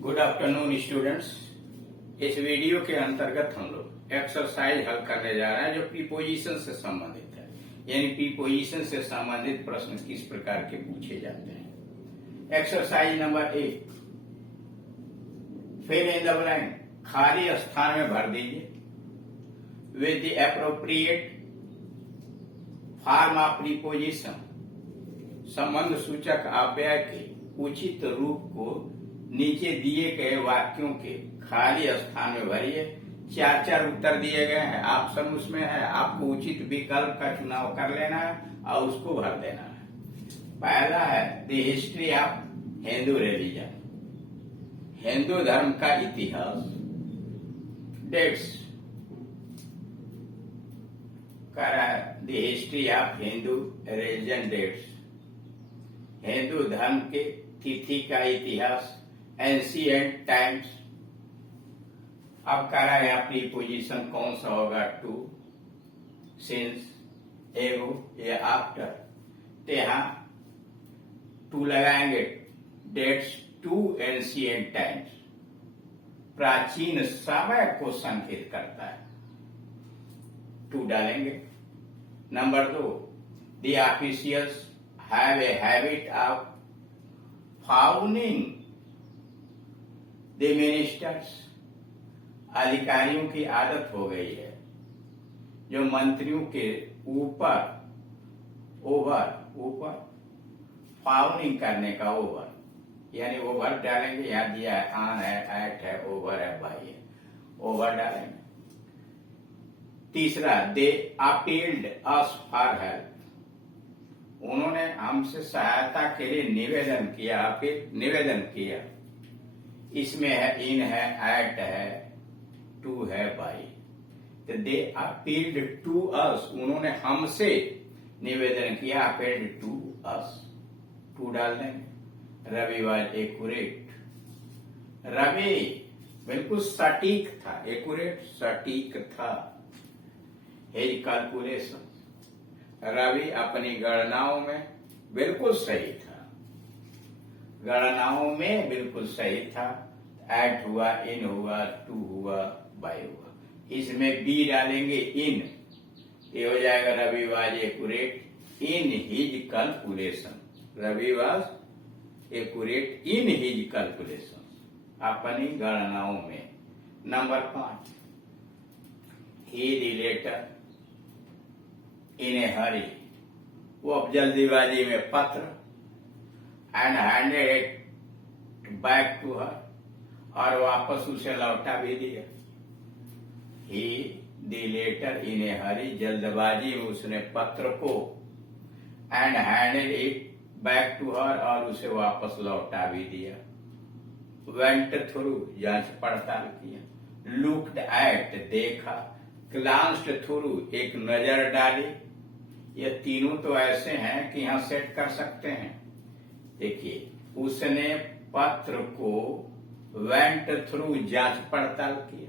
Good afternoon students. इस video के अंतर्गत हम लोग एक्सरसाइज हल करने जा रहे हैं जो प्रीपोजिशन से संबंधित है, यानी प्रीपोजिशन से संबंधित प्रश्न किस प्रकार के पूछे जाते हैं। Exercise number 1, fill in the blank, खाली स्थान में भर दीजिए with the appropriate form of preposition, संबंध सूचक अव्यय के उचित रूप को नीचे दिए गए वाक्यों के खाली स्थान में भरिए। चार उत्तर दिए गए हैं, ऑप्शन उसमें है, आपको उचित विकल्प का चुनाव कर लेना है और उसको भर देना है। पहला है the history of Hindu religion, Hindu धर्म का इतिहास। डेट्स कर रहा है the history of Hindu religion dates, Hindu धर्म के तिथि का इतिहास, एंशिएंट टाइम्स। अब कह रहा है यहाँ प्रीपोजिशन कौन सा होगा, टू, सिंस, एगो या आफ्टर। तो यहाँ टू लगाएंगे, डेट्स टू एंशिएंट टाइम्स, प्राचीन समय को संकेत करता है, टू डालेंगे। Number 2, the officials have a habit of fawning the ministers, अधिकारियों की आदत हो गई है जो मंत्रियों के ऊपर फाउनिंग करने का, ओवर यानी ओवर डालेंगे। यहाँ दिया है आन है, एट है, ओवर है, बाई है, ओवर डालेंगे। तीसरा, दे अपील्ड अस फॉर हेल्प, उन्होंने हमसे सहायता के लिए निवेदन किया। इसमें है इन है, एट है, टू है, बाई। तो दे अपील्ड टू अस, उन्होंने हमसे निवेदन किया, अपील्ड टू अस, टू डाल देंगे। रवि वाज एक्यूरेट, रवि बिल्कुल सटीक था, एक्यूरेट सटीक था। हिज कैलकुलेशन, रवि अपनी गणनाओं में बिल्कुल सही था, गणनाओं में बिल्कुल सही था। एट हुआ, इन हुआ, टू हुआ, बाई हुआ। इसमें बी डालेंगे, इन, ये हो जाएगा Ravi was accurate in his calculation, Ravi was accurate in his calculation, अपनी गणनाओं में। Number 5, he the letter in a hurry, वो अब जल्दीबाजी में पत्र, and handed it back to her, और वापस उसे लौटा भी दिया। ही द लेटर इन ए हरी, जल्दबाजी में उसने पत्र को, and handed it back to her, और उसे वापस लौटा भी दिया। वेंट थ्रू, जांच पड़ताल किया। लुक्ड एट, देखा। ग्लांस्ड थ्रू, एक नजर डाली। ये तीनों तो ऐसे हैं कि यहां सेट कर सकते हैं। देखिए, उसने पत्र को वेंट थ्रू, जांच पड़ताल किया।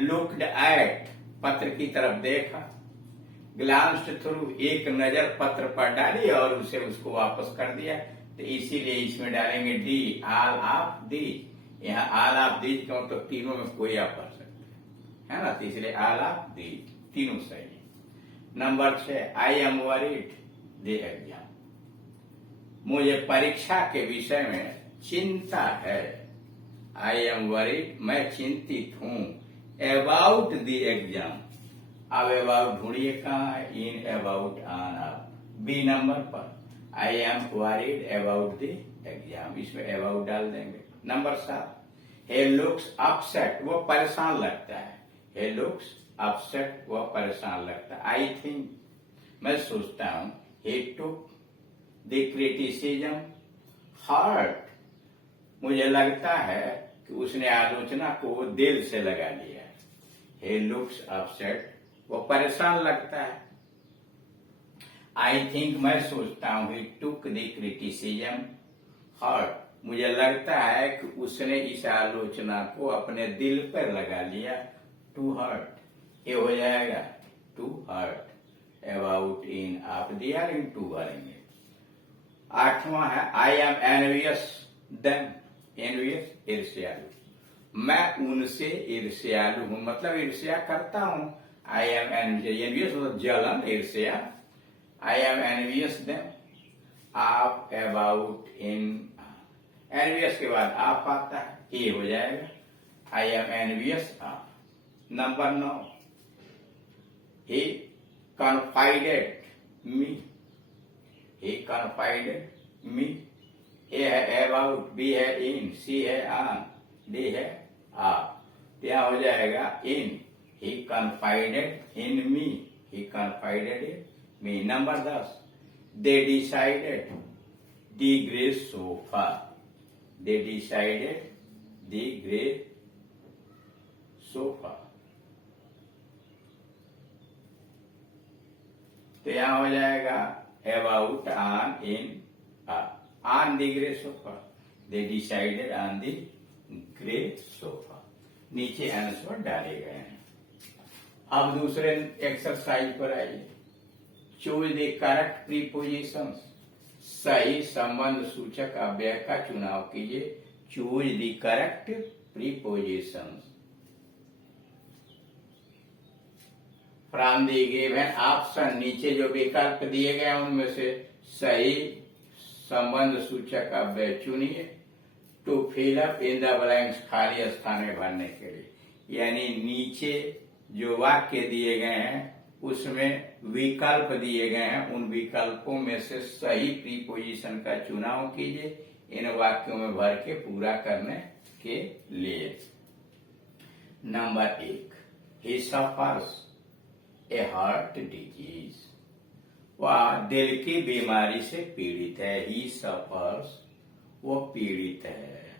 लुक्ड एट, पत्र की तरफ देखा। ग्लांस्ड थ्रू, एक नजर पत्र पर डाली और उसे उसको वापस कर दिया। तो इसीलिए इसमें डालेंगे डी, ऑल ऑफ दीज। यहाँ ऑल ऑफ दीज क्यों, तो तीनों में कोई आप पढ़ सकते है ना, तो इसलिए ऑल ऑफ दीज, तीनों सही है। Number 6, I am worried the exam, मुझे परीक्षा के विषय में चिंता है। आई एम वरीड, मैं चिंतित हूं। अबाउट द एग्जाम, अब अबाउट ढूंढिए कहाँ है, in, about, on, of. B number पर I am worried about the exam, इसमें अबाउट डाल देंगे। नंबर 7, he looks upset, वो परेशान लगता है। he looks upset, वो परेशान लगता है। आई थिंक, मैं सोचता हूं। he took the criticism hard, मुझे लगता है कि उसने आलोचना को दिल से लगा लिया है। he looks upset, वो परेशान लगता है। आई थिंक, मैं सोचता हूं। he took the criticism hard, मुझे लगता है कि उसने इस आलोचना को अपने दिल पर लगा लिया। टू हर्ट, ये हो जाएगा टू हर्ट। अबाउट, इन, आप दिया, टू भरेंगे। 8वां है I am envious them, envious ईर्ष्यालु। मैं उनसे ईर्ष्यालु हूं, मतलब ईर्ष्या करता हूं। आई एम एनवियस मतलब जलन, ईर्ष्या। आई एम एनवियस देम आप अबाउट इन। एनवियस के बाद आप आता है, ए हो जाएगा। आई एम एनवियस आप। Number 9, he confided me, he confided me। ए है अबाउट, बी है इन, सी है ऑन, डी है आप। क्या हो जाएगा इन। he confided in me, he confided in me। Number 10, they decided the gray sofa, they decided the gray sofa। तो यहां हो जाएगा about, on, in, on the grey sofa, they decided on the grey sofa. नीचे answer डाले गए हैं। अब दूसरे एक्सरसाइज पर आइए। चूज द करेक्ट प्रीपोजिशन, सही संबंध सूचक अव्यय का चुनाव कीजिए। Choose the correct preposition from the given option. नीचे जो विकल्प दिए गए हैं उनमें से सही संबंध सूचक अव्यय चुनिए। To fill up in the blanks, खाली स्थान में भरने के लिए। यानी नीचे जो वाक्य दिए गए हैं उसमें विकल्प दिए गए हैं, उन विकल्पों में से सही प्रीपोजिशन का चुनाव कीजिए इन वाक्यों में भर के पूरा करने के लिए। नंबर 1, ही सफर्स ए हार्ट डिजीज, वह दिल की बीमारी से पीड़ित है। ही सफर्स, वो पीड़ित है।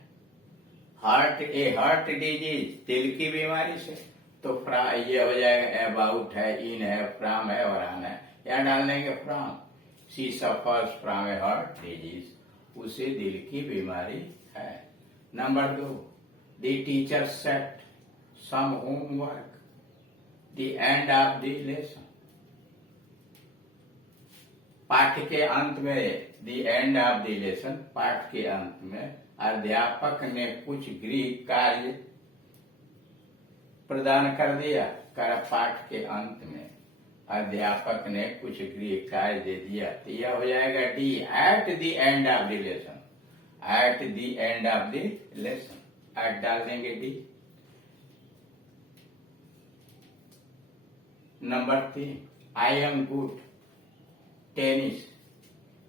हार्ट, ए हार्ट डिजीज, दिल की बीमारी से। तो ये हो जाएगा अबाउट है, इन है, फ्रॉम है और ऑन है। यहाँ डाल देंगे from. She suffers from a heart disease, उसे दिल की बीमारी है। Number 2, the teacher set some homework the end of the lesson, पाठ के अंत में, the end of the lesson, पाठ के अंत में अध्यापक ने कुछ गृह कार्य प्रदान कर दिया। पाठ के अंत में अध्यापक ने कुछ गृह कार्य दे दिया। तो यह हो जाएगा D, at the end of the lesson, at the end of the lesson. At डाल देंगे D. Number 3, I am good tennis.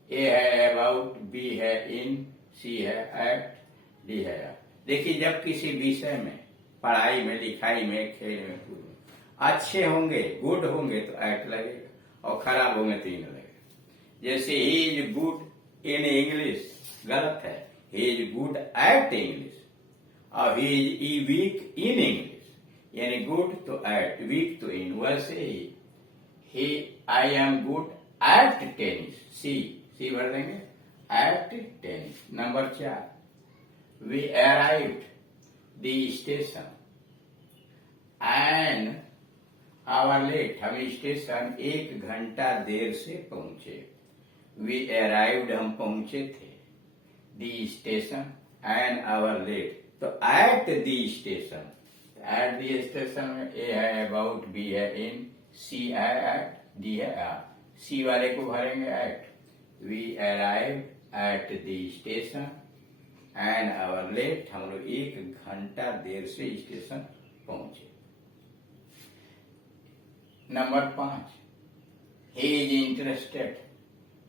A है अबाउट, बी है इन, सी है एट, डी है। देखिए जब किसी विषय में, पढ़ाई में, लिखाई में, खेल में, कूद में अच्छे होंगे, गुड होंगे तो एट लगेगा, और खराब होंगे तो इन लगेगा। जैसे he is good in English, गलत है। He is good at English, और he is weak in English, यानी गुड तो एट, वीक तो इन। वैसे ही I am good at tennis, C भर देंगे, at tennis. Number 4, we arrived the station and hour late, हम स्टेशन 1 घंटा देर से पहुंचे। वी अराइव्ड, हम पहुंचे थे। The station and hour late, तो at the station, at the station में ए है अबाउट, बी है इन, सी है एट, डी है आर। सी वाले को भरेंगे at. We arrive at the station and hour late, हम लोग 1 घंटा देर से स्टेशन पहुंचे। Number 5, he is interested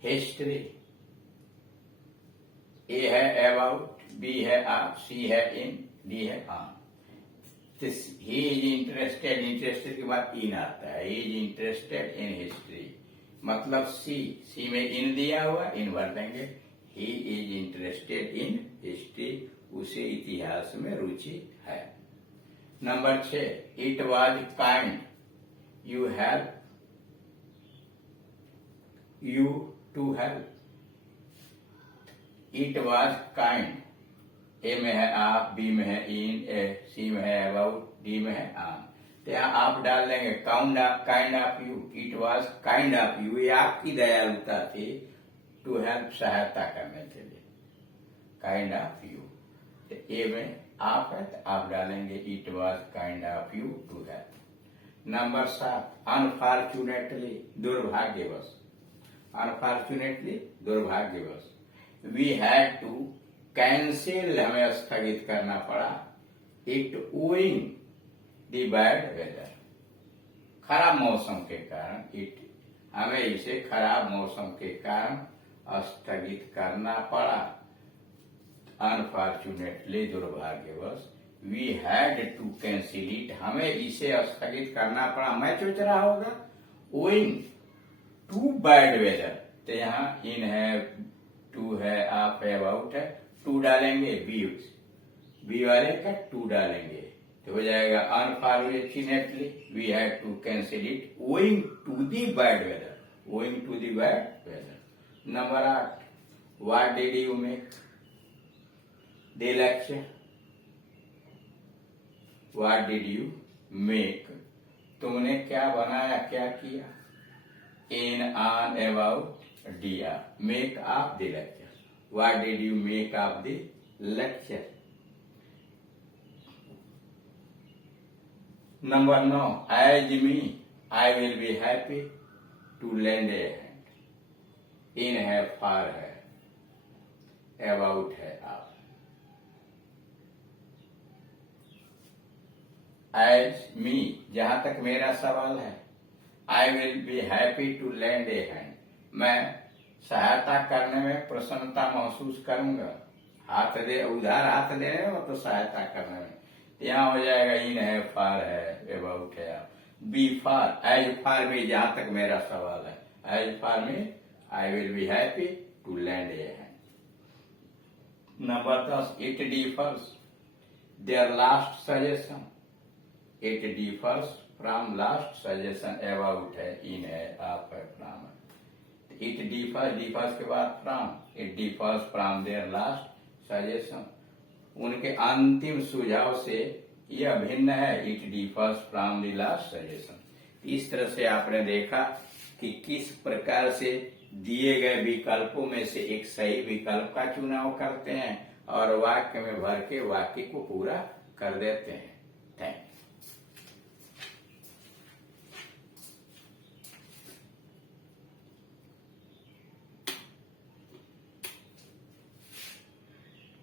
history. A है अबाउट, बी है आप, सी है इन, डी है on. He is interested, interested के बाद इन आता है। He is interested in history, मतलब सी में इन दिया हुआ, इन भर देंगे। He is interested in history, उसे इतिहास में रुचि है। Number 6, it was kind you help, you to help. It was kind, A में है आप, बी में है इन, सी में है अबाउट, डी में है ऑन। तो यहाँ आप डाल देंगे kind of you. It was kind of you, ये आपकी दयालुता थी, टू हेल्प, सहायता करने के लिए, काइंड ऑफ यू। तो ए में आप है तो आप डालेंगे it was kind of you to help. Number 7, unfortunately, दुर्भाग्यवश, अनफॉर्चुनेटली दुर्भाग्यवश, वी हैड टू कैंसिल, हमें स्थगित करना पड़ा, it owing the bad weather, खराब मौसम के कारण, इट, हमें इसे खराब मौसम के कारण स्थगित करना पड़ा, अनफॉर्चुनेटली दुर्भाग्यवश, we had to cancel it, हमें इसे स्थगित करना पड़ा, मैं सोच रहा होगा ओइंग टू बैड वेदर, तो यहाँ इन है, टू है, आप है, अबाउट है, टू डालेंगे, बी वाले का टू डालेंगे तो हो जाएगा unfortunately we had to cancel it owing to the bad weather, owing to the bad weather. Number 8, what did you make the lecture, what did you make, तुमने क्या बनाया, क्या किया, in, on, about, dear, make of the lecture, what did you make of the lecture. Number 9, as me, I will be happy to lend a hand, in है, for है, about है, आप, as me, जहां तक मेरा सवाल है, I will be happy to lend a hand, मैं सहायता करने में प्रसन्नता महसूस करूंगा, हाथ दे, उधार हाथ देने में तो सहायता करने में, यहाँ हो जाएगा इन है, फार है, अबाउट है, बी फार, एज फार में, जहां तक मेरा सवाल है, एज फार में I will be happy to land a hand. Number 10, it differs their last suggestion, it differs from last suggestion, about है, इन है, आप है, फ्रॉम है, इट डिफर्स, डिफर्स के बाद from, it differs from their last suggestion, उनके अंतिम सुझाव से यह भिन्न है, it differs from the last suggestion. इस तरह से आपने देखा कि किस प्रकार से दिए गए विकल्पों में से एक सही विकल्प का चुनाव करते हैं और वाक्य में भर के वाक्य को पूरा कर देते हैं।